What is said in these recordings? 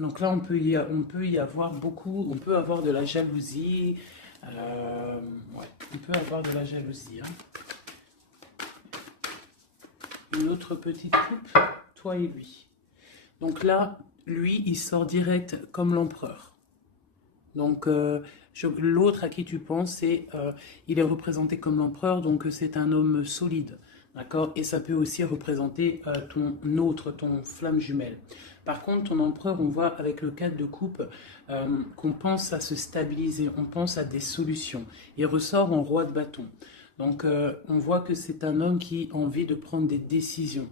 Donc là, on peut y avoir beaucoup, on peut avoir de la jalousie. Ouais, on peut avoir de la jalousie. Une autre petite coupe, toi et lui. Donc là, lui, il sort direct comme l'empereur. Donc l'autre à qui tu penses, il est représenté comme l'empereur, donc c'est un homme solide. D'accord? Et ça peut aussi représenter ton flamme jumelle. Par contre, ton empereur, on voit avec le 4 de coupe qu'on pense à se stabiliser, on pense à des solutions. Il ressort en roi de bâton. Donc, on voit que c'est un homme qui a envie de prendre des décisions.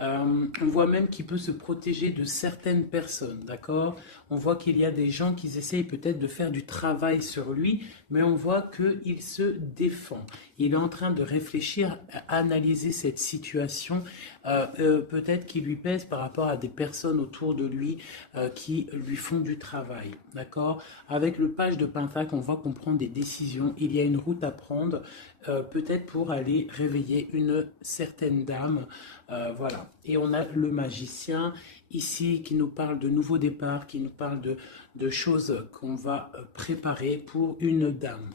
On voit même qu'il peut se protéger de certaines personnes, d'accord? On voit qu'il y a des gens qui essayent peut-être de faire du travail sur lui, mais on voit qu'il se défend. Il est en train de réfléchir, à analyser cette situation, peut-être qui lui pèse par rapport à des personnes autour de lui qui lui font du travail, d'accord? Avec le page de Pentacle, on voit qu'on prend des décisions, il y a une route à prendre, peut-être pour aller réveiller une certaine dame, voilà. Et on a le magicien ici qui nous parle de nouveaux départs, qui nous parle de choses qu'on va préparer pour une dame.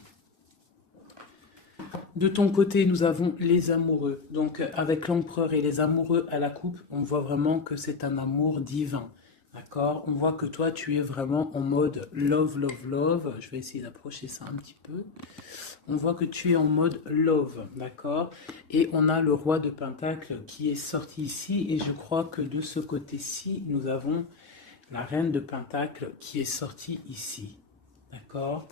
De ton côté, nous avons les amoureux. Donc, avec l'empereur et les amoureux à la coupe, on voit vraiment que c'est un amour divin. D'accord? On voit que toi, tu es vraiment en mode love, love, love. Je vais essayer d'approcher ça un petit peu. On voit que tu es en mode love, d'accord? Et on a le roi de Pentacle qui est sorti ici. Et je crois que de ce côté-ci, nous avons la reine de Pentacle qui est sortie ici. D'accord?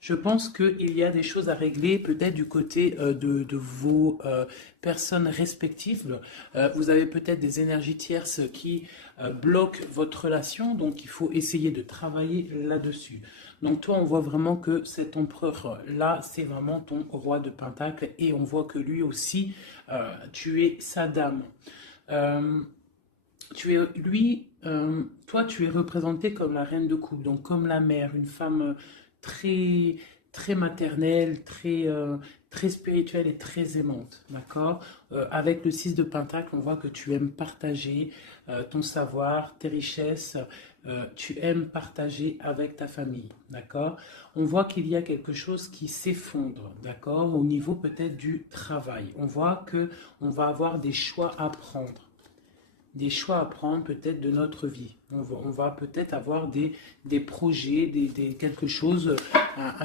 Je pense qu'il y a des choses à régler peut-être du côté de vos personnes respectives. Vous avez peut-être des énergies tierces qui bloquent votre relation, donc il faut essayer de travailler là-dessus. Donc toi, on voit vraiment que cet empereur-là, c'est vraiment ton roi de Pentacle et on voit que lui aussi, tu es sa dame. Toi, tu es représenté comme la reine de coupe, donc comme la mère, une femme très, très maternelle, très spirituelle et très aimante, d'accord? Avec le 6 de Pentacle, on voit que tu aimes partager ton savoir, tes richesses, tu aimes partager avec ta famille, d'accord? On voit qu'il y a quelque chose qui s'effondre, d'accord? Au niveau peut-être du travail. On voit que on va avoir des choix à prendre. Des choix à prendre peut-être de notre vie. On va peut-être avoir des projets, quelque chose,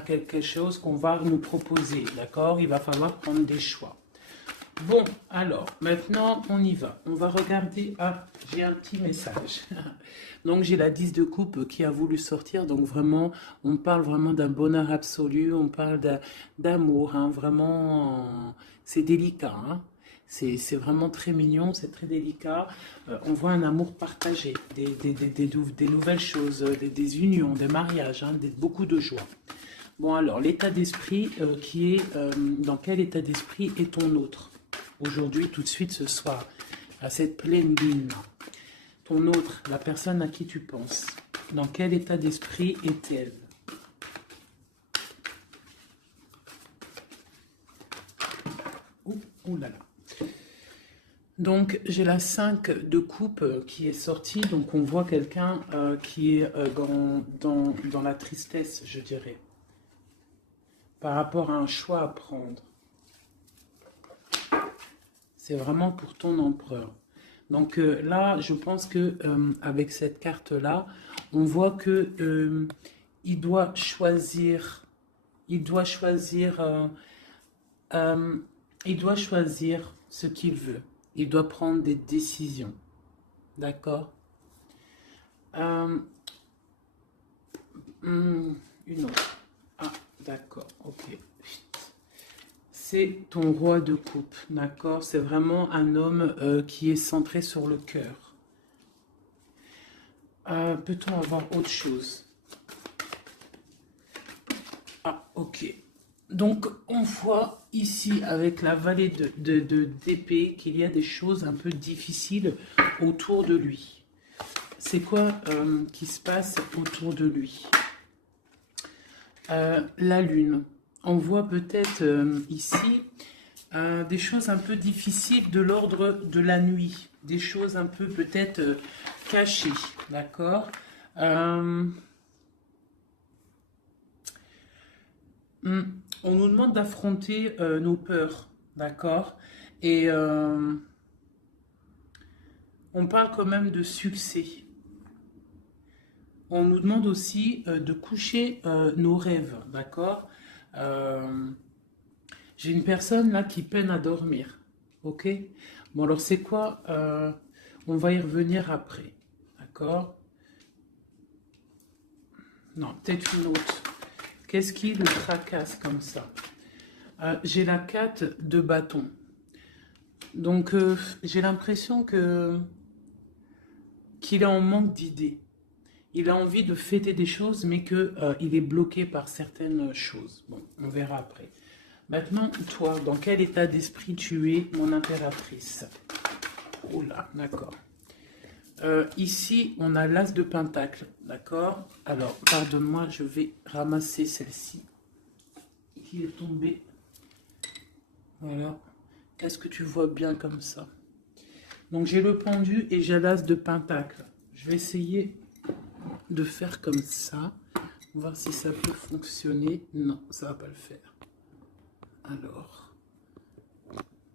quelque chose qu'on va nous proposer, d'accord? Il va falloir prendre des choix. Bon, alors, maintenant, on y va. On va regarder. Ah, j'ai un petit message. Donc, j'ai la 10 de coupe qui a voulu sortir. Donc, vraiment, on parle vraiment d'un bonheur absolu. On parle d'amour, hein, vraiment, c'est délicat, hein. C'est vraiment très mignon, c'est très délicat. On voit un amour partagé, des nouvelles choses, des unions, des mariages, hein, beaucoup de joie. Bon alors, l'état d'esprit dans quel état d'esprit est ton autre? Aujourd'hui, tout de suite, ce soir, à cette pleine lune. Ton autre, la personne à qui tu penses, dans quel état d'esprit est-elle? Ouh là là. Donc, j'ai la 5 de coupe qui est sortie. Donc, on voit quelqu'un qui est dans la tristesse, je dirais, par rapport à un choix à prendre. C'est vraiment pour ton empereur. Donc, là, je pense que avec cette carte-là, on voit que il doit choisir ce qu'il veut. Il doit prendre des décisions. D'accord? Une autre. Ah, d'accord. Ok. C'est ton roi de coupe. D'accord? C'est vraiment un homme qui est centré sur le cœur. Peut-on avoir autre chose? Ah, ok. Donc, on voit ici, avec la vallée d'épée, qu'il y a des choses un peu difficiles autour de lui. C'est quoi qui se passe autour de lui? La lune. On voit peut-être ici des choses un peu difficiles de l'ordre de la nuit. des choses un peu peut-être cachées, d'accord. On nous demande d'affronter nos peurs, d'accord. Et on parle quand même de succès. On nous demande aussi de coucher nos rêves, d'accord. J'ai une personne là qui peine à dormir, ok. Bon alors c'est quoi on va y revenir après, d'accord. Non, peut-être une autre. Qu'est-ce qui le tracasse comme ça? J'ai la 4 de bâton. Donc, j'ai l'impression qu'il est en manque d'idées. Il a envie de fêter des choses, mais qu'il est bloqué par certaines choses. Bon, on verra après. Maintenant, toi, dans quel état d'esprit tu es, mon impératrice? Oula, d'accord. Ici, on a l'as de pentacle, d'accord. Alors, pardonne-moi, je vais ramasser celle-ci qui est tombée. Voilà. Est-ce que tu vois bien comme ça? Donc, j'ai le pendu et j'ai l'as de pentacle. Je vais essayer de faire comme ça. On va voir si ça peut fonctionner. Non, ça va pas le faire. Alors,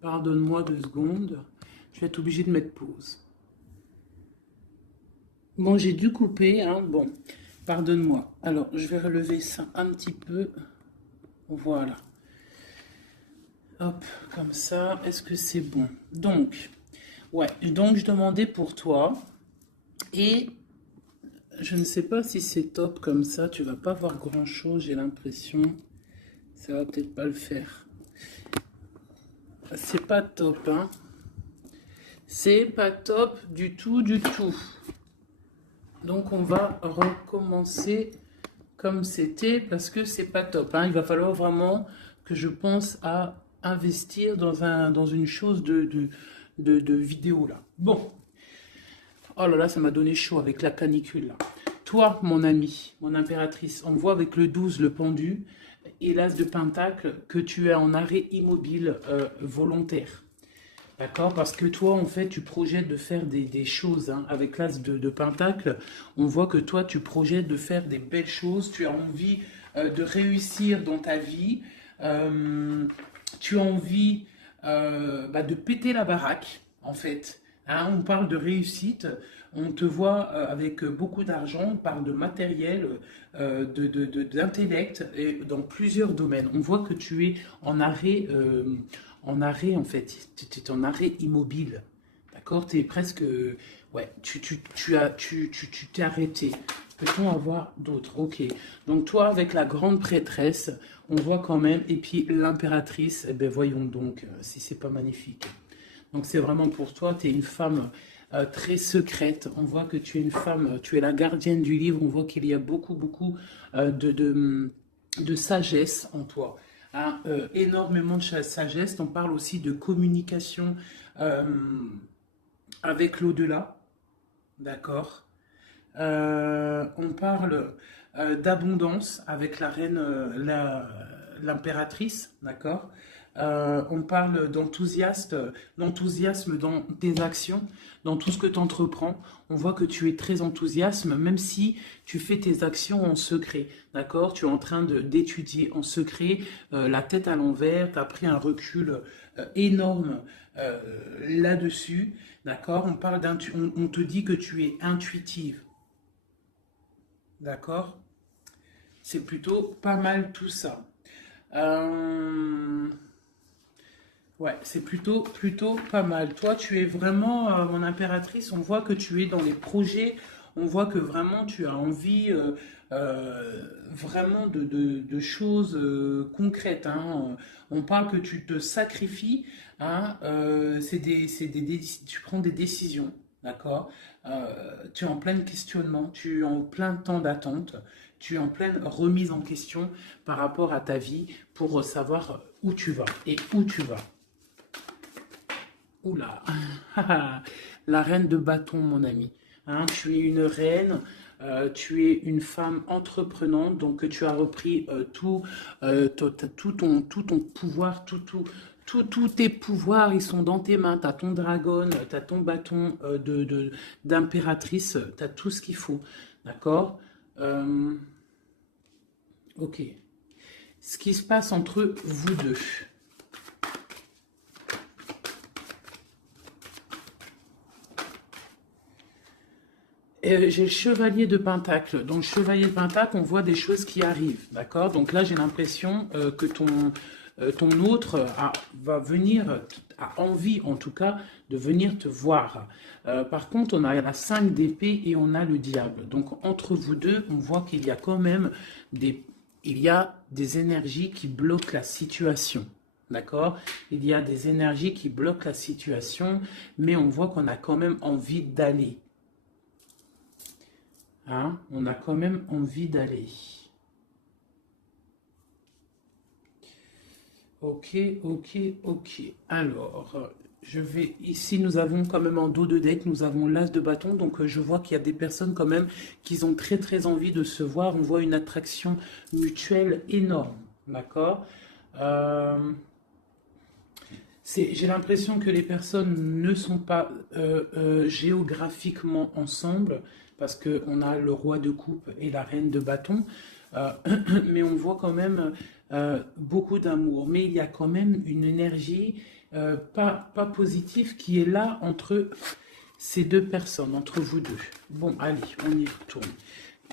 pardonne-moi 2 secondes. Je vais être obligée de mettre pause. Bon, j'ai dû couper, hein. Bon, pardonne-moi. Alors, je vais relever ça un petit peu. Voilà. Hop, comme ça. Est-ce que c'est bon? Donc, ouais. Donc, je demandais pour toi. Et je ne sais pas si c'est top comme ça. Tu vas pas voir grand-chose, j'ai l'impression. Ça va peut-être pas le faire. C'est pas top, hein. C'est pas top du tout, du tout. Donc, on va recommencer comme c'était parce que c'est pas top, hein. Il va falloir vraiment que je pense à investir dans une chose de vidéo, là. Bon. Oh là là, ça m'a donné chaud avec la canicule, là. Toi, mon ami, mon impératrice, on voit avec le 12, le pendu, et l'as de pentacle, que tu es en arrêt immobile volontaire. D'accord? Parce que toi, en fait, tu projettes de faire des choses, hein. Avec l'as de pentacle, on voit que toi, tu projettes de faire des belles choses. Tu as envie de réussir dans ta vie. Tu as envie de péter la baraque, en fait. Hein, on parle de réussite. On te voit avec beaucoup d'argent. On parle de matériel, d'intellect, et dans plusieurs domaines. On voit que tu es en arrêt... en fait, tu es en arrêt immobile, d'accord. Tu es presque, ouais, tu t'es arrêté. Peut-on avoir d'autres? Ok, donc toi avec la grande prêtresse, on voit quand même, et puis l'impératrice, eh ben voyons donc si c'est pas magnifique. Donc c'est vraiment pour toi, tu es une femme très secrète, on voit que tu es une femme, tu es la gardienne du livre, on voit qu'il y a beaucoup de sagesse en toi. Hein, énormément de sagesse. On parle aussi de communication avec l'au-delà, d'accord. On parle d'abondance avec la reine, l'impératrice, d'accord. On parle d'enthousiasme dans tes actions, dans tout ce que tu entreprends. On voit que tu es très enthousiaste, même si tu fais tes actions en secret, d'accord. Tu es en train d'étudier en secret, la tête à l'envers, tu as pris un recul énorme là-dessus, d'accord. On te dit que tu es intuitive, d'accord. C'est plutôt pas mal tout ça. Ouais, c'est plutôt pas mal. Toi, tu es vraiment mon impératrice. On voit que tu es dans les projets. On voit que vraiment tu as envie vraiment de choses concrètes, hein. On parle que tu te sacrifies, hein. Tu prends des décisions, d'accord. Tu es en plein questionnement, tu es en plein temps d'attente, tu es en pleine remise en question par rapport à ta vie pour savoir où tu vas et où tu vas. Oula, la reine de bâton, mon ami. Hein, tu es une reine, tu es une femme entreprenante, donc tu as repris tout ton pouvoir, Tous tes pouvoirs, ils sont dans tes mains. Tu as ton dragon, tu as ton bâton d'impératrice, tu as tout ce qu'il faut. D'accord? Ok. Ce qui se passe entre vous deux. J'ai le chevalier de Pentacle. Donc, chevalier de Pentacle, on voit des choses qui arrivent. D'accord? Donc là, j'ai l'impression que ton autre va venir, a envie en tout cas, de venir te voir. Par contre, on a la 5 d'épée et on a le diable. Donc, entre vous deux, on voit qu'il y a quand même des énergies qui bloquent la situation. D'accord? Il y a des énergies qui bloquent la situation, mais on voit qu'on a quand même envie d'aller. Hein? On a quand même envie d'aller. Ok, ok, ok. Alors, je vais... Ici, nous avons quand même en dos de deck, nous avons l'as de bâton. Donc, je vois qu'il y a des personnes quand même qui ont très, très envie de se voir. On voit une attraction mutuelle énorme. D'accord? J'ai l'impression que les personnes ne sont pas géographiquement ensemble parce qu'on a le roi de coupe et la reine de bâton. Mais on voit quand même beaucoup d'amour. Mais il y a quand même une énergie pas positive qui est là entre ces deux personnes, entre vous deux. Bon, allez, on y retourne.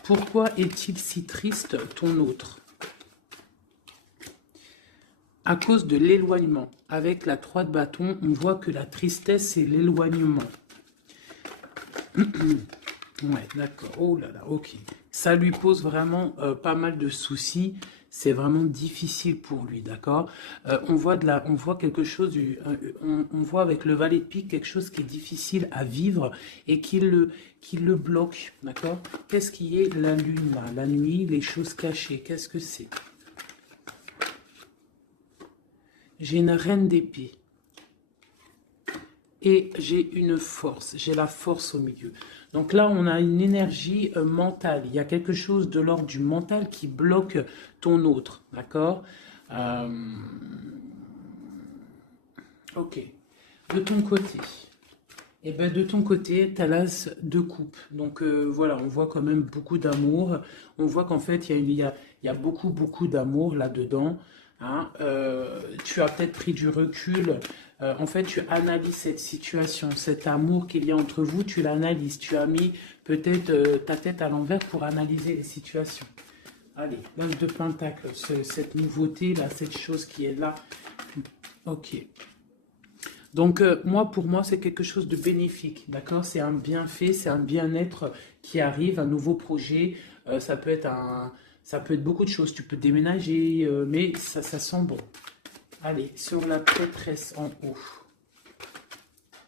Pourquoi est-il si triste, ton autre? À cause de l'éloignement. Avec la 3 de bâton, on voit que la tristesse, c'est l'éloignement. Ouais, d'accord. Oh là là, ok. Ça lui pose vraiment pas mal de soucis. C'est vraiment difficile pour lui, d'accord? On voit quelque chose, on voit avec le valet de pique quelque chose qui est difficile à vivre et qui le bloque, d'accord? Qu'est-ce qui est la lune là? La nuit, les choses cachées, qu'est-ce que c'est? J'ai une reine d'épée. Et j'ai une force. J'ai la force au milieu. Donc là, on a une énergie mentale. Il y a quelque chose de l'ordre du mental qui bloque ton autre. D'accord? Ok. De ton côté. Et ben de ton côté, tu as l'as de coupe. Donc voilà, on voit quand même beaucoup d'amour. On voit qu'en fait, il y a beaucoup, beaucoup d'amour là-dedans. Hein. Tu as peut-être pris du recul. En fait, tu analyses cette situation, cet amour qu'il y a entre vous, tu l'analyses. Tu as mis peut-être ta tête à l'envers pour analyser les situations. Allez, l'as de pentacle, cette nouveauté-là, cette chose qui est là. Ok. Donc, pour moi, c'est quelque chose de bénéfique, d'accord? C'est un bienfait, c'est un bien-être qui arrive, un nouveau projet. Ça peut être beaucoup de choses. Tu peux déménager, mais ça sent bon. Allez, sur la prêtresse en haut.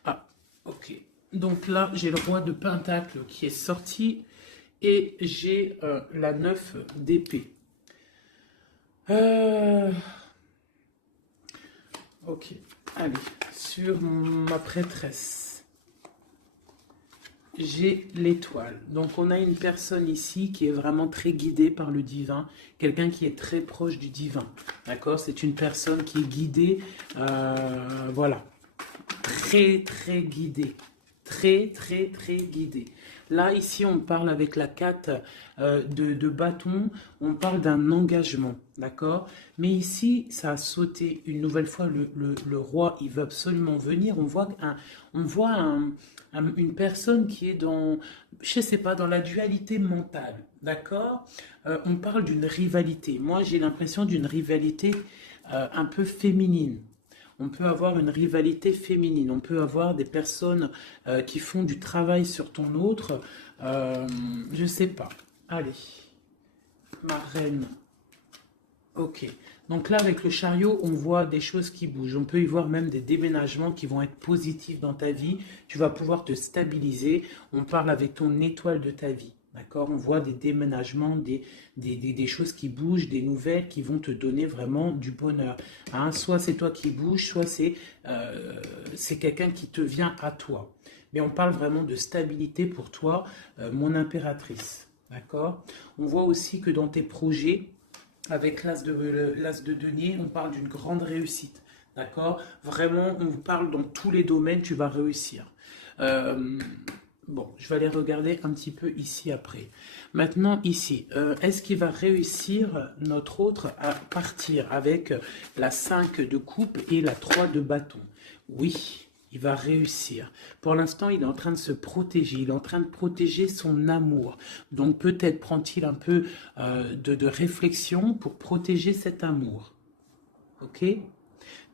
Ah, ok. Donc là, j'ai le roi de pentacle qui est sorti et j'ai la 9 d'épée. Ok, allez, sur ma prêtresse, j'ai l'étoile. Donc on a une personne ici qui est vraiment très guidée par le divin, quelqu'un qui est très proche du divin, d'accord? C'est une personne qui est guidée, voilà, très très guidée, très très très guidée. Là, ici, on parle avec la 4 de bâton, on parle d'un engagement, d'accord? Mais ici, ça a sauté une nouvelle fois, le roi, il veut absolument venir. On voit une personne qui est dans, je sais pas, dans la dualité mentale, d'accord? On parle d'une rivalité. Moi, j'ai l'impression d'une rivalité un peu féminine. On peut avoir une rivalité féminine. On peut avoir des personnes qui font du travail sur ton autre. Je sais pas. Allez. Ma reine. Ok. Donc là, avec le chariot, on voit des choses qui bougent. On peut y voir même des déménagements qui vont être positifs dans ta vie. Tu vas pouvoir te stabiliser. On parle avec ton étoile de ta vie. D'accord? On voit des déménagements, des choses qui bougent, des nouvelles qui vont te donner vraiment du bonheur. Hein? Soit c'est toi qui bouges, soit c'est quelqu'un qui te vient à toi. Mais on parle vraiment de stabilité pour toi, mon impératrice. D'accord? On voit aussi que dans tes projets, avec l'as de denier, on parle d'une grande réussite. D'accord? Vraiment, on vous parle dans tous les domaines, tu vas réussir. Euh, bon, je vais aller regarder un petit peu ici après. Maintenant, ici, est-ce qu'il va réussir, notre autre, à partir avec la 5 de coupe et la 3 de bâton? Oui. Il va réussir. Pour l'instant, il est en train de se protéger. Il est en train de protéger son amour. Donc peut-être prend-il un peu de réflexion pour protéger cet amour. Ok?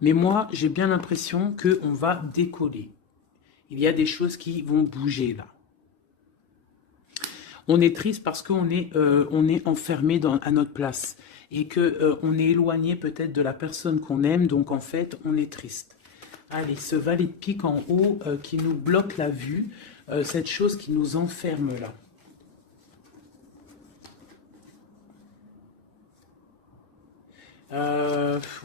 Mais moi, j'ai bien l'impression qu'on va décoller. Il y a des choses qui vont bouger là. On est triste parce on est enfermé à notre place et qu'on est éloigné peut-être de la personne qu'on aime, donc en fait, on est triste. Allez, ce valet de pique en haut qui nous bloque la vue, cette chose qui nous enferme là.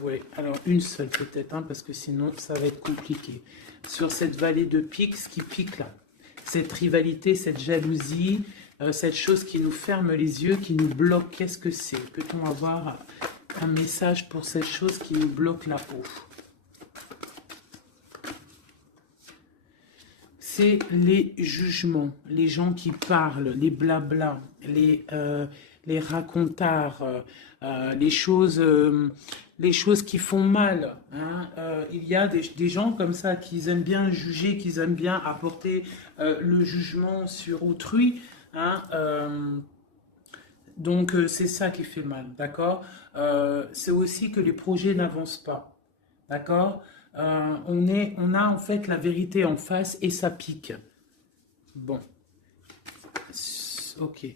Ouais, alors une seule peut-être, hein, parce que sinon ça va être compliqué. Sur cette vallée de pique, ce qui pique là, cette rivalité, cette jalousie, cette chose qui nous ferme les yeux, qui nous bloque, qu'est-ce que c'est? Peut-on avoir un message pour cette chose qui nous bloque là-haut? C'est les jugements, les gens qui parlent, les blablas, les racontards, les choses qui font mal. Hein. Il y a des gens comme ça qui aiment bien juger, qui aiment bien apporter le jugement sur autrui. Hein. Donc c'est ça qui fait mal, d'accord. C'est aussi que les projets n'avancent pas, d'accord. On a en fait la vérité en face et ça pique. Bon, ok.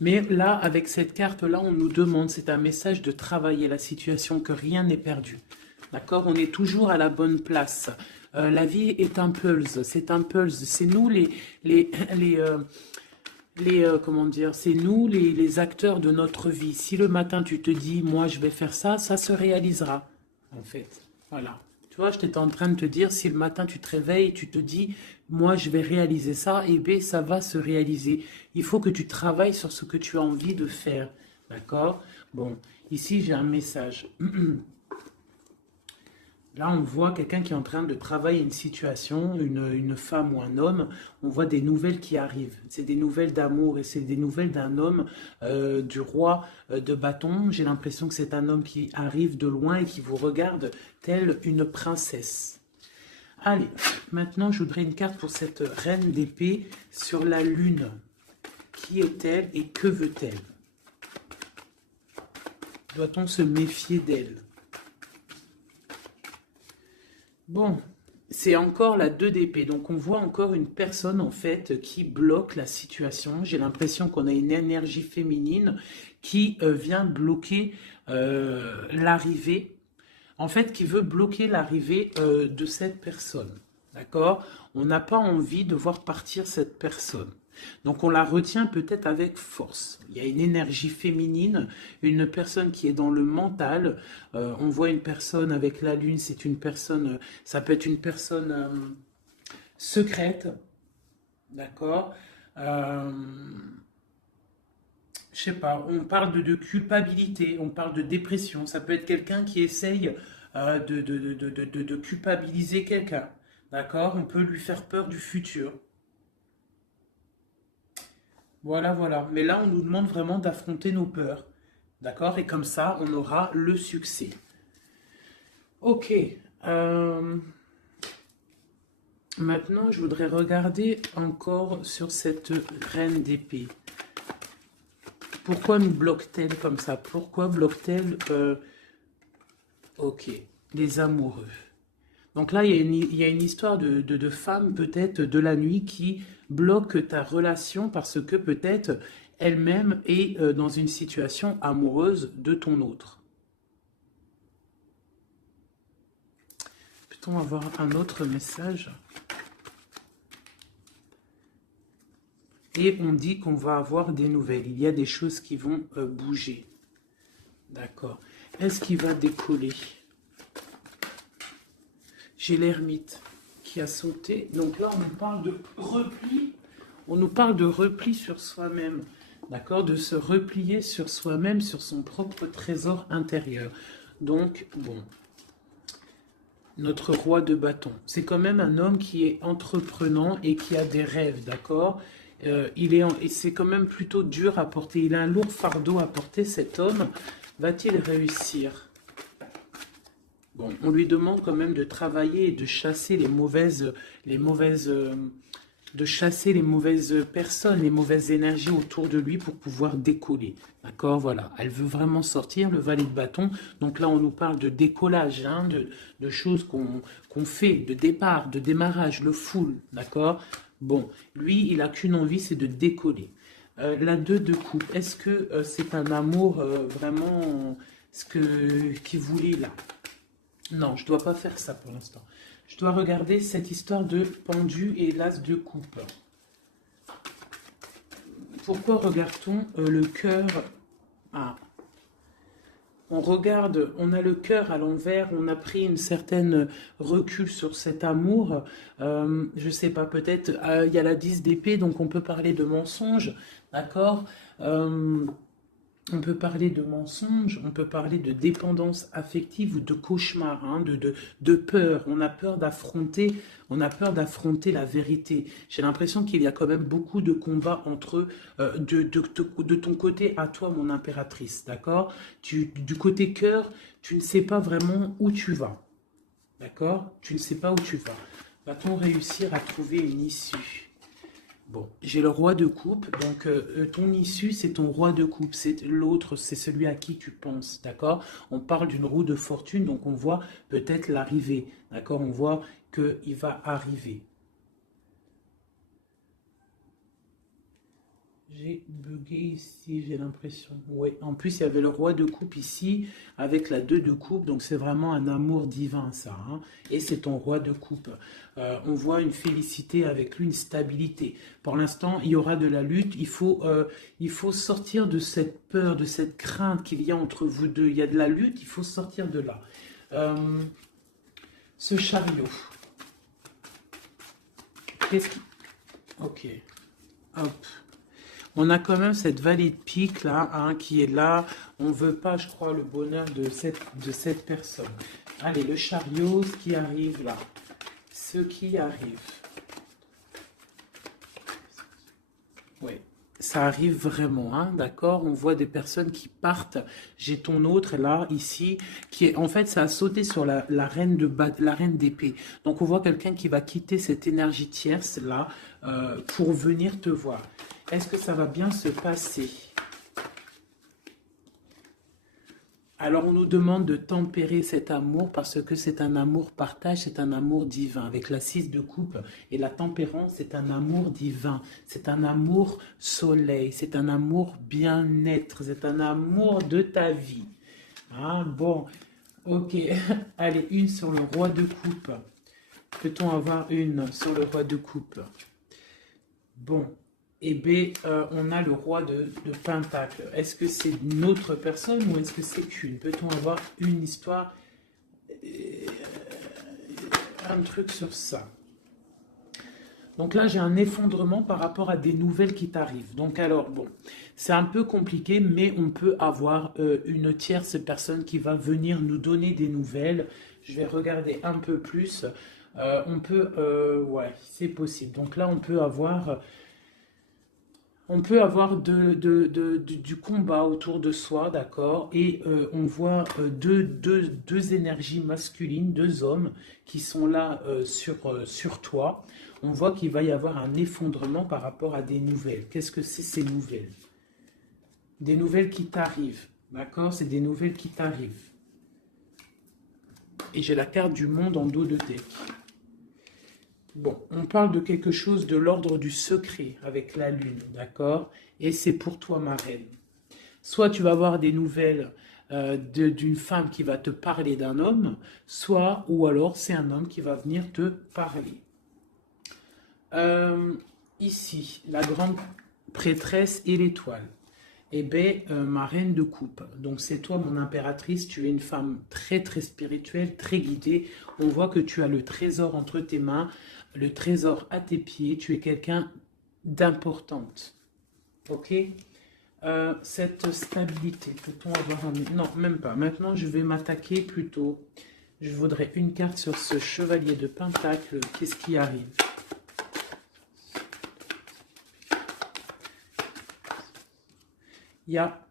Mais là, avec cette carte-là, on nous demande, c'est un message de travailler la situation, que rien n'est perdu. D'accord? On est toujours à la bonne place. La vie est un pulse, c'est un pulse. C'est nous comment dire, c'est nous les acteurs de notre vie. Si le matin tu te dis, moi je vais faire ça, ça se réalisera, en fait. Voilà. Tu vois, j'étais en train de te dire, si le matin tu te réveilles et tu te dis, moi je vais réaliser ça, et bien ça va se réaliser. Il faut que tu travailles sur ce que tu as envie de faire. D'accord? Bon, ici j'ai un message. Là, on voit quelqu'un qui est en train de travailler une situation, une femme ou un homme. On voit des nouvelles qui arrivent. C'est des nouvelles d'amour et c'est des nouvelles d'un homme, du roi de bâton. J'ai l'impression que c'est un homme qui arrive de loin et qui vous regarde telle une princesse. Allez, maintenant, je voudrais une carte pour cette reine d'épée sur la lune. Qui est-elle et que veut-elle? Doit-on se méfier d'elle? Bon, c'est encore la 2 d'épée. Donc, on voit encore une personne, en fait, qui bloque la situation. J'ai l'impression qu'on a une énergie féminine qui vient bloquer l'arrivée. En fait, qui veut bloquer l'arrivée de cette personne. D'accord? On n'a pas envie de voir partir cette personne. Donc on la retient peut-être avec force. Il y a une énergie féminine, une personne qui est dans le mental. On voit une personne avec la lune, c'est une personne, ça peut être une personne secrète, d'accord. Je sais pas, on parle culpabilité, on parle de dépression. Ça peut être quelqu'un qui essaye de culpabiliser quelqu'un, d'accord. On peut lui faire peur du futur. Voilà, voilà. Mais là, on nous demande vraiment d'affronter nos peurs. D'accord? Et comme ça, on aura le succès. Ok. euh, Maintenant, je voudrais regarder encore sur cette reine d'épée. Pourquoi nous bloque-t-elle comme ça? Pourquoi bloque-t-elle ok, les amoureux. Donc là, il y a une histoire de femme, peut-être, de la nuit, qui bloque ta relation parce que peut-être elle-même est dans une situation amoureuse de ton autre. Peut-on avoir un autre message? Et on dit qu'on va avoir des nouvelles. Il y a des choses qui vont bouger. D'accord. Est-ce qu'il va décoller? J'ai l'ermite qui a sauté. Donc là, on nous parle de repli. On nous parle de repli sur soi-même. D'accord? De se replier sur soi-même, sur son propre trésor intérieur. Donc, bon. Notre roi de bâton. C'est quand même un homme qui est entreprenant et qui a des rêves, d'accord? Et c'est quand même plutôt dur à porter. Il a un lourd fardeau à porter, cet homme. Va-t-il réussir? Bon, on lui demande quand même de travailler et de chasser de chasser les mauvaises personnes, les mauvaises énergies autour de lui pour pouvoir décoller. D'accord, voilà. Elle veut vraiment sortir, le valet de bâton. Donc là, on nous parle de décollage, hein, de choses qu'on fait, de départ, de démarrage, le full. D'accord. Bon, lui, il n'a qu'une envie, c'est de décoller. La 2 de coupe, est-ce que c'est un amour vraiment qu'il voulait là? Non, je ne dois pas faire ça pour l'instant. Je dois regarder cette histoire de pendu et l'as de coupe. Pourquoi regarde-t-on le cœur? Ah, on regarde, on a le cœur à l'envers, on a pris une certaine recul sur cet amour. Je ne sais pas, peut-être, il y a la 10 d'épée, donc on peut parler de mensonge, d'accord. On peut parler de mensonge, on peut parler de dépendance affective ou de cauchemar, hein, de peur. On a peur d'affronter la vérité. J'ai l'impression qu'il y a quand même beaucoup de combats entre eux, de ton côté à toi, mon impératrice, d'accord? Du côté cœur, tu ne sais pas vraiment où tu vas, d'accord? Tu ne sais pas où tu vas. Va-t-on réussir à trouver une issue? Bon, j'ai le roi de coupe, donc ton issue, c'est ton roi de coupe, c'est l'autre, c'est celui à qui tu penses, d'accord? On parle d'une roue de fortune, donc on voit peut-être l'arrivée, d'accord? On voit qu'il va arriver. J'ai bugué ici, j'ai l'impression. Oui, en plus, il y avait le roi de coupe ici, avec la 2 de coupe, donc c'est vraiment un amour divin, ça. Hein. Et c'est ton roi de coupe. On voit une félicité avec lui, une stabilité. Pour l'instant, il y aura de la lutte. Il faut sortir de cette peur, de cette crainte qu'il y a entre vous deux. Il y a de la lutte, il faut sortir de là. Ce chariot. Qu'est-ce qui... Ok. Hop. On a quand même cette vallée de pique là, hein, qui est là. On ne veut pas, je crois, le bonheur de cette personne. Allez, le chariot, ce qui arrive là. Ce qui arrive. Oui, ça arrive vraiment, hein, d'accord? On voit des personnes qui partent. J'ai ton autre là, ici, qui est, en fait, ça a sauté sur la reine la reine d'épée. Donc, on voit quelqu'un qui va quitter cette énergie tierce là pour venir te voir. Est-ce que ça va bien se passer? Alors, on nous demande de tempérer cet amour parce que c'est un amour partage, c'est un amour divin. Avec la 6 de coupe et la tempérance, c'est un amour divin. C'est un amour soleil, c'est un amour bien-être, c'est un amour de ta vie. Ah, bon, ok. Allez, une sur le roi de coupe. Peut-on avoir une sur le roi de coupe? Bon. Et B, on a le roi de Pentacle. Est-ce que c'est une autre personne ou est-ce que c'est qu'une? Peut-on avoir une histoire, un truc sur ça? Donc là, j'ai un effondrement par rapport à des nouvelles qui t'arrivent. Donc alors, bon, c'est un peu compliqué, mais on peut avoir une tierce personne qui va venir nous donner des nouvelles. Je vais regarder un peu plus. Ouais, c'est possible. Donc là, on peut avoir... du combat autour de soi, d'accord? Et on voit deux énergies masculines, deux hommes qui sont là sur toi. On voit qu'il va y avoir un effondrement par rapport à des nouvelles. Qu'est-ce que c'est ces nouvelles? Des nouvelles qui t'arrivent, d'accord? C'est des nouvelles qui t'arrivent. Et j'ai la carte du monde en dos de deck. Bon, on parle de quelque chose de l'ordre du secret avec la lune, d'accord? Et c'est pour toi, ma reine. Soit tu vas avoir des nouvelles d'une femme qui va te parler d'un homme, soit, ou alors c'est un homme qui va venir te parler. Ici, la grande prêtresse et l'étoile. Eh bien, ma reine de coupe. Donc, c'est toi, mon impératrice. Tu es une femme très, très spirituelle, très guidée. On voit que tu as le trésor entre tes mains, le trésor à tes pieds. Tu es quelqu'un d'importante. Ok? Cette stabilité, peut-on avoir un... Non, même pas. Maintenant, je vais m'attaquer plutôt. Je voudrais une carte sur ce chevalier de Pentacle. Qu'est-ce qui arrive? Il y a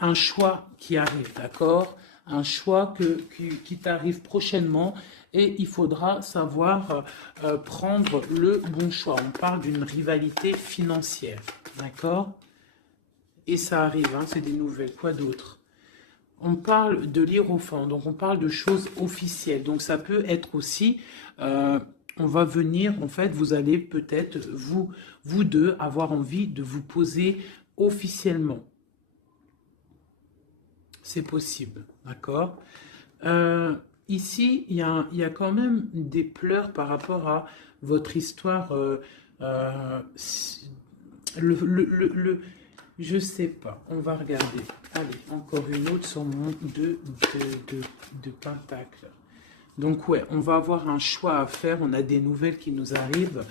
un choix qui arrive, d'accord? Un choix qui t'arrive prochainement et il faudra savoir prendre le bon choix. On parle d'une rivalité financière, d'accord? Et ça arrive, hein, c'est des nouvelles. Quoi d'autre? On parle de l'hiérophant, donc on parle de choses officielles. Donc ça peut être aussi, on va venir, en fait, vous allez peut-être, vous deux, avoir envie de vous poser officiellement. C'est possible, d'accord? Ici, il y a quand même des pleurs par rapport à votre histoire. Je sais pas, on va regarder. Allez, encore une autre sur mon 2 de Pentacle. Donc ouais, on va avoir un choix à faire. On a des nouvelles qui nous arrivent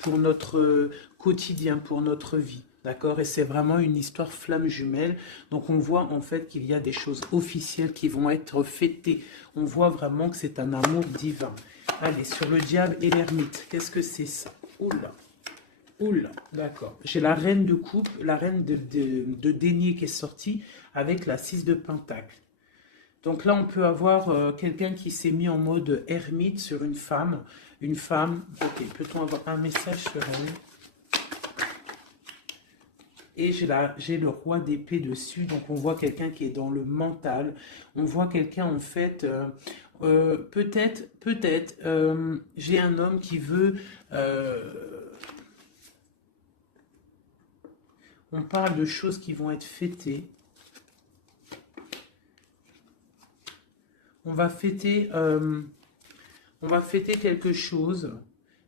pour notre quotidien, pour notre vie. D'accord? Et c'est vraiment une histoire flamme jumelle. Donc on voit en fait qu'il y a des choses officielles qui vont être fêtées. On voit vraiment que c'est un amour divin. Allez, sur le diable et l'ermite. Qu'est-ce que c'est ça? Oula. Oula, d'accord. J'ai la reine de coupe, la reine de denier qui est sortie avec la 6 de pentacle. Donc là, on peut avoir quelqu'un qui s'est mis en mode ermite sur une femme. Une femme, ok, peut-on avoir un message sur elle? Et j'ai le roi d'épée dessus, donc on voit quelqu'un qui est dans le mental. On voit quelqu'un en fait, peut-être, j'ai un homme qui veut... on parle de choses qui vont être fêtées. On va fêter quelque chose,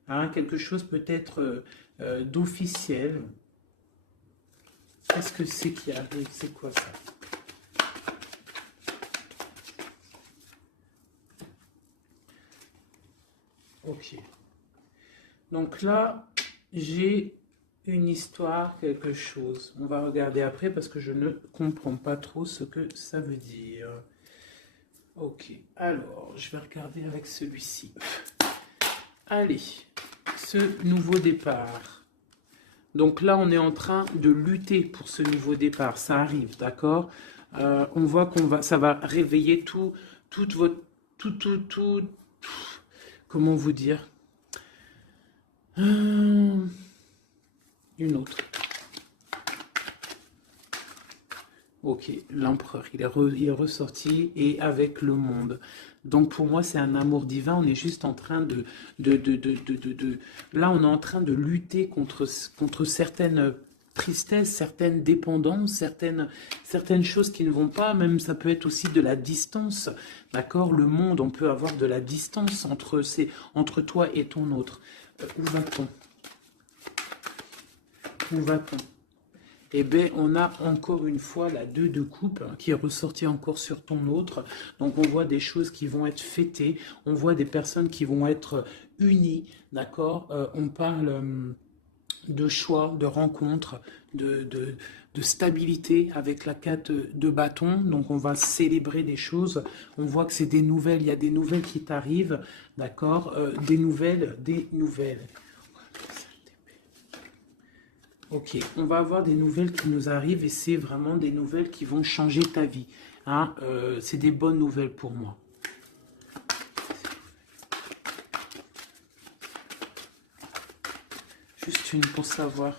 hein, quelque chose peut-être d'officiel. Qu'est-ce que c'est qui arrive? C'est quoi ça? Ok. Donc là, j'ai une histoire, quelque chose. On va regarder après parce que je ne comprends pas trop ce que ça veut dire. Ok, alors, je vais regarder avec celui-ci. Allez, ce nouveau départ. Donc là, on est en train de lutter pour ce nouveau départ. Ça arrive, d'accord? On voit ça va réveiller toute votre... comment vous dire? Une autre. Ok, l'empereur, il est ressorti et avec le monde. Donc pour moi, c'est un amour divin. On est juste en train là, on est en train de lutter contre certaines tristesses, certaines dépendances, certaines choses qui ne vont pas. Même ça peut être aussi de la distance. D'accord? Le monde, on peut avoir de la distance entre toi et ton autre. Où va-t-on? Où va-t-on? Eh bien, on a encore une fois la 2 de coupe qui est ressortie encore sur ton autre. Donc, on voit des choses qui vont être fêtées. On voit des personnes qui vont être unies. D'accord? On parle de choix, de rencontres, de stabilité avec la 4 de bâton. Donc, on va célébrer des choses. On voit que c'est des nouvelles. Il y a des nouvelles qui t'arrivent. D'accord? Des nouvelles. Ok, on va avoir des nouvelles qui nous arrivent et c'est vraiment des nouvelles qui vont changer ta vie. Hein, c'est des bonnes nouvelles pour moi. Juste une pour savoir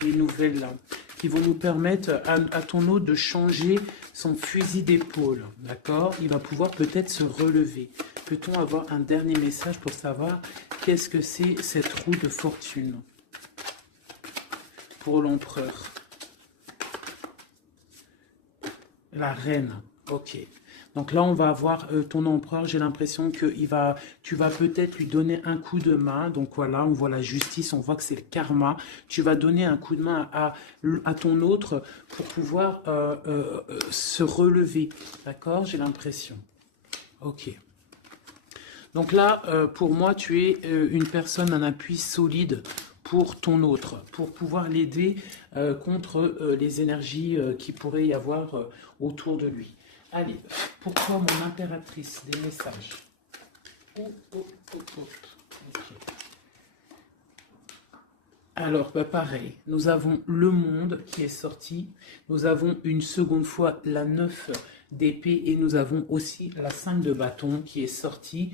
les nouvelles là, qui vont nous permettre à ton hôte de changer son fusil d'épaule. D'accord? Il va pouvoir peut-être se relever. Peut-on avoir un dernier message pour savoir qu'est-ce que c'est cette roue de fortune? Pour l'empereur. La reine. Ok. Donc là, on va avoir ton empereur. J'ai l'impression que tu vas peut-être lui donner un coup de main. Donc voilà, on voit la justice, on voit que c'est le karma. Tu vas donner un coup de main à ton autre pour pouvoir se relever. D'accord? J'ai l'impression. Ok. Donc là, pour moi, tu es une personne, un appui solide pour ton autre, pour pouvoir l'aider contre les énergies qui pourraient y avoir autour de lui. Allez, pour toi, mon impératrice, des messages. Oh, oh, oh, oh. Ok. Alors, bah pareil, nous avons le monde qui est sorti, nous avons une seconde fois la 9 d'épée et nous avons aussi la 5 de bâton qui est sortie.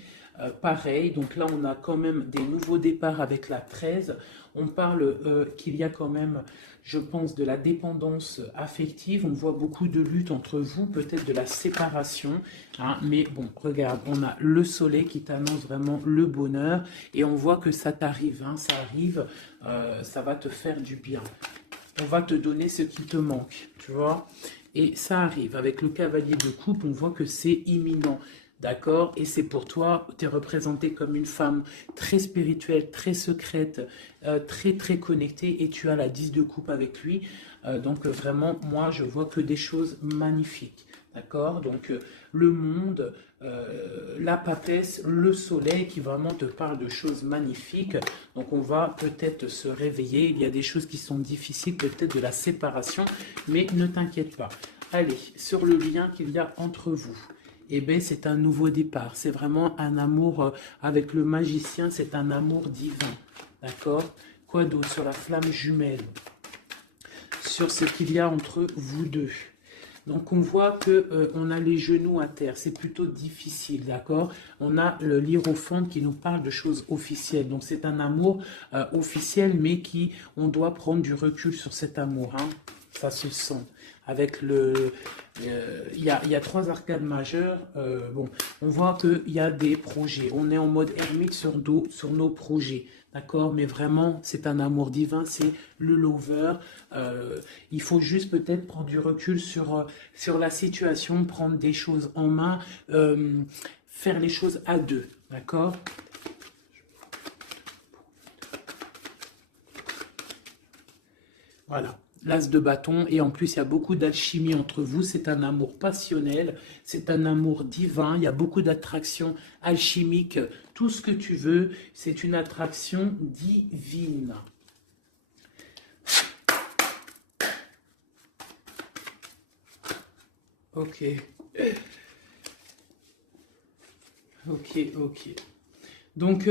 Pareil, donc là on a quand même des nouveaux départs avec la 13. On parle qu'il y a quand même, je pense, de la dépendance affective. On voit beaucoup de lutte entre vous, peut-être de la séparation. Hein, mais bon, regarde, on a le soleil qui t'annonce vraiment le bonheur. Et on voit que ça t'arrive, hein, ça arrive, ça va te faire du bien. On va te donner ce qui te manque, tu vois. Et ça arrive. Avec le cavalier de coupe, on voit que c'est imminent. D'accord? Et c'est pour toi, tu es représentée comme une femme très spirituelle, très secrète, très très connectée et tu as la 10 de coupe avec lui. Donc vraiment, moi, je vois que des choses magnifiques. D'accord? Donc le monde, la papesse, le soleil qui vraiment te parle de choses magnifiques. Donc on va peut-être se réveiller. Il y a des choses qui sont difficiles, peut-être de la séparation, mais ne t'inquiète pas. Allez, sur le lien qu'il y a entre vous. Eh bien, c'est un nouveau départ. C'est vraiment un amour avec le magicien. C'est un amour divin. D'accord? Quoi d'autre sur la flamme jumelle? Sur ce qu'il y a entre vous deux. Donc, on voit que on a les genoux à terre. C'est plutôt difficile, d'accord? On a le l'hiérophante qui nous parle de choses officielles. Donc, c'est un amour officiel, mais qui, on doit prendre du recul sur cet amour. Hein? Ça se sent. Avec le... Il y a 3 arcades majeures. Bon, on voit qu'il y a des projets. On est en mode ermite sur nos projets. D'accord? Mais vraiment, c'est un amour divin. C'est le lover. Il faut juste peut-être prendre du recul sur la situation, prendre des choses en main, faire les choses à deux. D'accord? Voilà. L'as de bâton, et en plus il y a beaucoup d'alchimie entre vous, c'est un amour passionnel, c'est un amour divin, il y a beaucoup d'attraction alchimique, tout ce que tu veux, c'est une attraction divine. Ok. Ok. Donc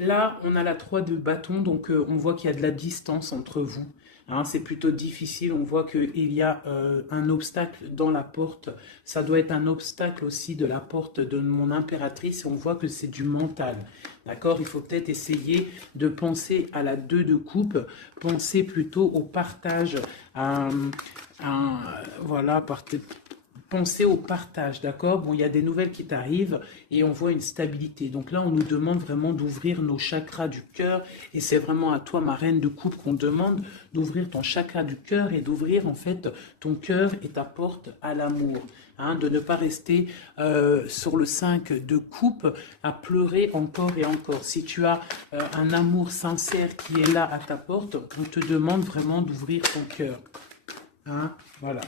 là, on a la 3 de bâton, donc on voit qu'il y a de la distance entre vous. Hein, c'est plutôt difficile, on voit qu'il y a un obstacle dans la porte. Ça doit être un obstacle aussi de la porte de mon impératrice. Et on voit que c'est du mental. D'accord? Il faut peut-être essayer de penser à la 2 de coupe. Penser plutôt au partage. Voilà, pensez au partage, d'accord? Bon, il y a des nouvelles qui t'arrivent et on voit une stabilité. Donc là, on nous demande vraiment d'ouvrir nos chakras du cœur et c'est vraiment à toi, ma reine de coupe, qu'on demande d'ouvrir ton chakra du cœur et d'ouvrir en fait ton cœur et ta porte à l'amour. Hein, de ne pas rester sur le 5 de coupe à pleurer encore et encore. Si tu as un amour sincère qui est là à ta porte, on te demande vraiment d'ouvrir ton cœur. Hein, voilà.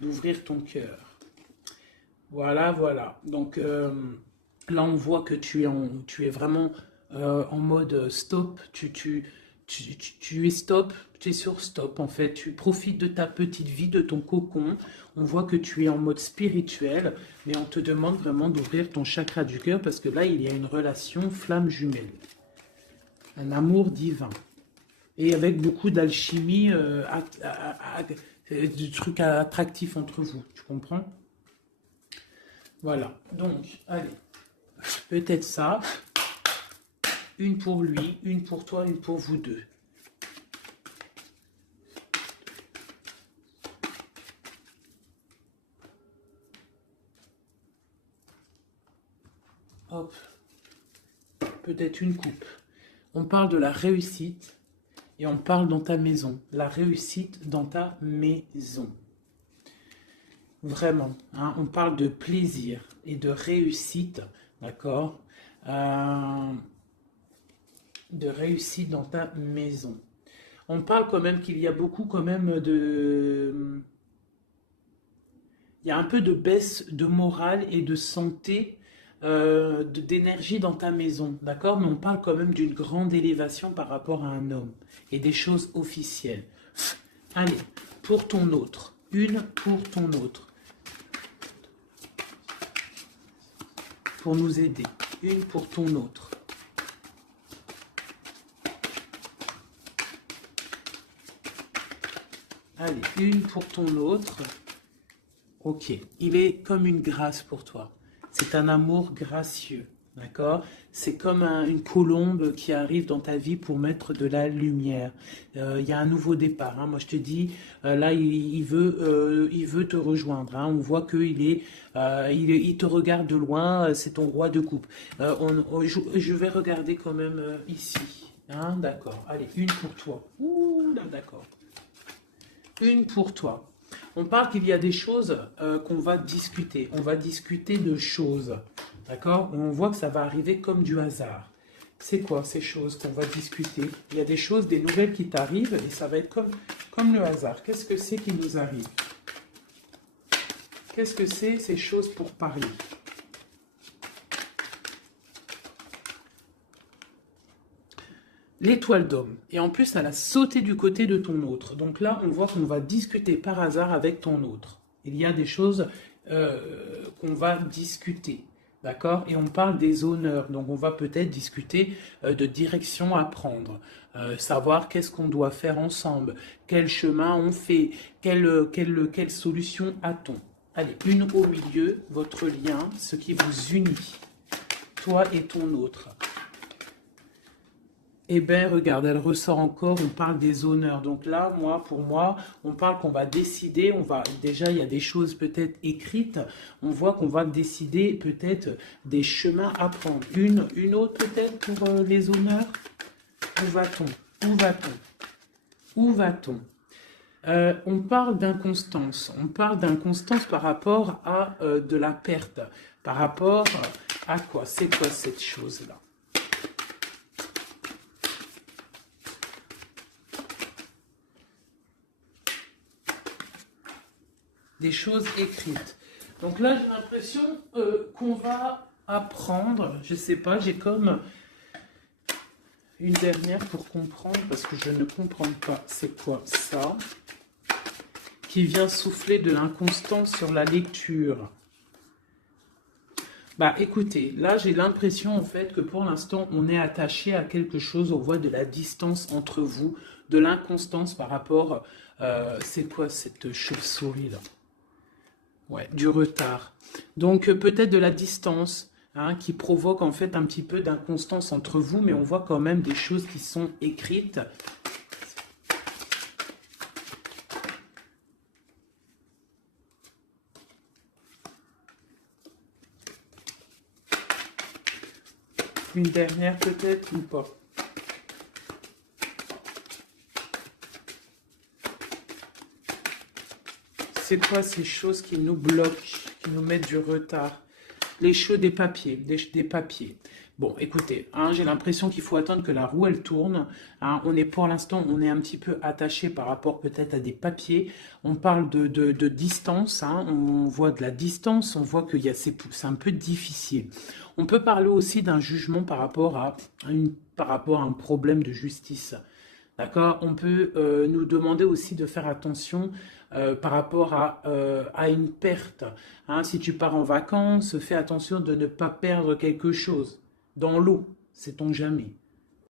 D'ouvrir ton cœur. Voilà. Donc là, on voit que tu es vraiment en mode stop. Tu es stop. Tu es sur stop, en fait. Tu profites de ta petite vie, de ton cocon. On voit que tu es en mode spirituel, mais on te demande vraiment d'ouvrir ton chakra du cœur parce que là, il y a une relation flamme jumelle. Un amour divin. Et avec beaucoup d'alchimie, du truc attractif entre vous, tu comprends? Voilà, donc, allez, peut-être ça, une pour lui, une pour toi, une pour vous deux. Hop, peut-être une coupe. On parle de la réussite et on parle dans ta maison. La réussite dans ta maison. Vraiment, hein, on parle de plaisir et de réussite, d'accord? De réussite dans ta maison. On parle quand même qu'il y a beaucoup quand même de... Il y a un peu de baisse de morale et de santé, d'énergie dans ta maison, d'accord? Mais on parle quand même d'une grande élévation par rapport à un homme et des choses officielles. Allez, pour ton autre. Une pour ton autre. pour nous aider. Une pour ton autre. Allez, une pour ton autre. Ok, il est comme une grâce pour toi. C'est un amour gracieux, d'accord? C'est comme une colombe qui arrive dans ta vie pour mettre de la lumière. Il y a un nouveau départ, hein. Moi, je te dis, là, il veut te rejoindre, hein. On voit il te regarde de loin, c'est ton roi de coupe. Je vais regarder quand même ici, hein, d'accord. Allez, une pour toi. Ouh, là, d'accord. Une pour toi. On parle qu'il y a des choses qu'on va discuter. On va discuter de choses. D'accord? On voit que ça va arriver comme du hasard. C'est quoi ces choses qu'on va discuter? Il y a des choses, des nouvelles qui t'arrivent et ça va être comme le hasard. Qu'est-ce que c'est qui nous arrive? Qu'est-ce que c'est ces choses pour parler? L'étoile d'homme. Et en plus, elle a sauté du côté de ton autre. Donc là, on voit qu'on va discuter par hasard avec ton autre. Il y a des choses qu'on va discuter. D'accord? Et on parle des honneurs. Donc on va peut-être discuter de direction à prendre. Savoir qu'est-ce qu'on doit faire ensemble. Quel chemin on fait. Quelle solution a-t-on? Allez, une au milieu, votre lien, ce qui vous unit. Toi et ton autre. Eh bien, regarde, elle ressort encore, on parle des honneurs. Donc là, pour moi, on parle qu'on va décider, déjà, il y a des choses peut-être écrites, on voit qu'on va décider peut-être des chemins à prendre. Une autre peut-être pour les honneurs? Où va-t-on? Où va-t-on? Où va-t-on? On parle d'inconstance. On parle d'inconstance par rapport à de la perte. Par rapport à quoi? C'est quoi cette chose-là? Des choses écrites. Donc là, j'ai l'impression qu'on va apprendre, je sais pas, j'ai comme une dernière pour comprendre, parce que je ne comprends pas c'est quoi ça, qui vient souffler de l'inconstance sur la lecture. Bah écoutez, là j'ai l'impression en fait que pour l'instant on est attaché à quelque chose, on voit de la distance entre vous, de l'inconstance par rapport, c'est quoi cette chauve-souris là? Ouais, du retard. Donc peut-être de la distance, hein, qui provoque en fait un petit peu d'inconstance entre vous, mais on voit quand même des choses qui sont écrites. Une dernière peut-être ou pas? C'est quoi ces choses qui nous bloquent, qui nous mettent du retard? Les choses des papiers, des papiers. Bon, écoutez, hein, j'ai l'impression qu'il faut attendre que la roue, elle tourne. Hein. Pour l'instant, on est un petit peu attaché par rapport peut-être à des papiers. On parle de distance, hein, on voit de la distance, on voit que c'est un peu difficile. On peut parler aussi d'un jugement par rapport à un problème de justice. D'accord? On peut nous demander aussi de faire attention par rapport à une perte. Hein, si tu pars en vacances, fais attention de ne pas perdre quelque chose. Dans l'eau, sait-on jamais.